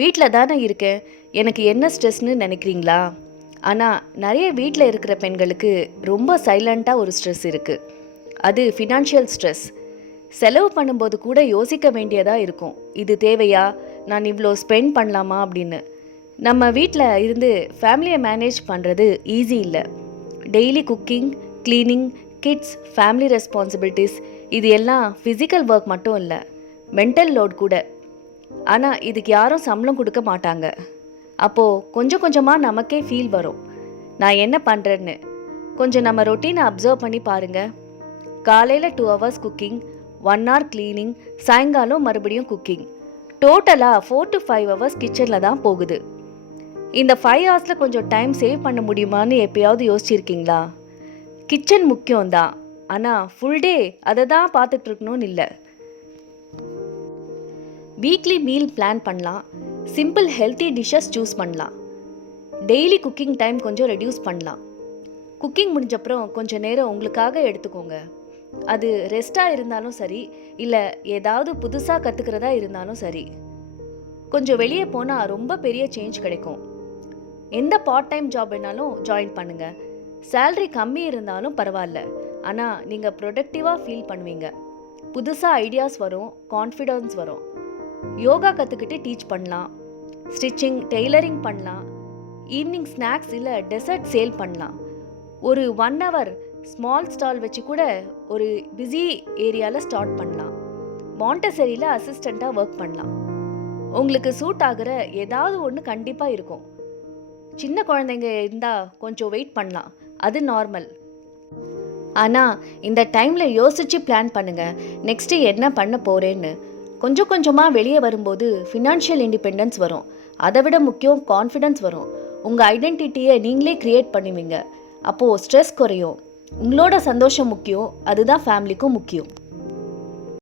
வீட்டில் தானே இருக்கேன், எனக்கு என்ன ஸ்ட்ரெஸ்ன்னு நினைக்கிறீங்களா? ஆனால் நிறைய வீட்டில் இருக்கிற பெண்களுக்கு ரொம்ப சைலண்ட்டாக ஒரு ஸ்ட்ரெஸ் இருக்குது. அது ஃபினான்ஷியல் ஸ்ட்ரெஸ். செலவு பண்ணும்போது கூட யோசிக்க வேண்டியதாக இருக்கும், இது தேவையா, நான் இவ்வளோ ஸ்பெண்ட் பண்ணலாமா அப்படின்னு. நம்ம வீட்டில் இருந்து ஃபேமிலியை மேனேஜ் பண்ணுறது ஈஸி இல்லை. Daily cooking, cleaning, kids, family responsibilities, இது எல்லாம் ஃபிசிக்கல் ஒர்க் மட்டும் இல்லை, மென்டல் லோட் கூட. ஆனால் இதுக்கு யாரும் சம்பளம் கொடுக்க மாட்டாங்க. அப்போது கொஞ்சம் கொஞ்சமாக நமக்கே ஃபீல் வரும், நான் என்ன பண்ணுறேன்னு. கொஞ்சம் நம்ம ரொட்டீனை அப்சர்வ் பண்ணி பாருங்கள். காலையில் 2 hours குக்கிங், 1 hour க்ளீனிங், சாயங்காலம் மறுபடியும் குக்கிங். டோட்டலாக 4 to 5 hours கிச்சனில் தான் போகுது. இந்த 5 hours கொஞ்சம் டைம் சேவ் பண்ண முடியுமான்னு எப்பயாவது யோசிச்சிருக்கீங்களா? கிச்சன் முக்கியம்தான், ஆனால் ஃபுல் டே அதை தான் பார்த்துட்ருக்கணும்னு இல்லை. வீக்லி மீல் பிளான் பண்ணலாம், சிம்பிள் ஹெல்த்தி டிஷ்ஷஸ் சூஸ் பண்ணலாம். டெய்லி குக்கிங் டைம் கொஞ்சம் ரெடியூஸ் பண்ணலாம். குக்கிங் முடிஞ்சப்புறம் கொஞ்சம் நேரம் உங்களுக்காக எடுத்துக்கோங்க. அது ரெஸ்ட்டாக இருந்தாலும் சரி, இல்லை ஏதாவது புதுசாக கற்றுக்கிறதா இருந்தாலும் சரி. கொஞ்சம் வெளியே போனால் ரொம்ப பெரிய சேஞ்ச் கிடைக்கும். எந்த பார்ட் டைம் ஜாப் வேணாலும் ஜாயின் பண்ணுங்கள். சேல்ரி கம்மி இருந்தாலும் பரவாயில்ல, ஆனால் நீங்கள் ப்ரொடக்டிவாக ஃபீல் பண்ணுவீங்க. புதுசாக ஐடியாஸ் வரும், கான்ஃபிடன்ஸ் வரும். யோகா கற்றுக்கிட்டு டீச் பண்ணலாம், ஸ்டிச்சிங், டெய்லரிங் பண்ணலாம், ஈவினிங் ஸ்நாக்ஸ் இல்லை டெசர்ட் சேல் பண்ணலாம். ஒரு 1 hour ஸ்மால் ஸ்டால் வச்சு கூட ஒரு பிஸி ஏரியாவில் ஸ்டார்ட் பண்ணலாம். மாண்டசரியில் அசிஸ்டண்ட்டாக ஒர்க் பண்ணலாம். உங்களுக்கு சூட் ஆகிற ஏதாவது ஒன்று கண்டிப்பாக இருக்கும். சின்ன குழந்தைங்க இருந்தால் கொஞ்சம் வெயிட் பண்ணலாம், அது நார்மல். ஆனால் இந்த டைமில் யோசித்து பிளான் பண்ணுங்கள், நெக்ஸ்ட்டு என்ன பண்ண போகிறேன்னு. கொஞ்சம் கொஞ்சமாக வெளியே வரும்போது ஃபினான்ஷியல் இண்டிபெண்டன்ஸ் வரும். அதை விட முக்கியம் கான்ஃபிடன்ஸ் வரும். உங்கள் ஐடென்டிட்டியை நீங்களே க்ரியேட் பண்ணுவீங்க. அப்போது ஸ்ட்ரெஸ் குறையும். உங்களோட சந்தோஷம் முக்கியம், அதுதான் ஃபேமிலிக்கும் முக்கியம்.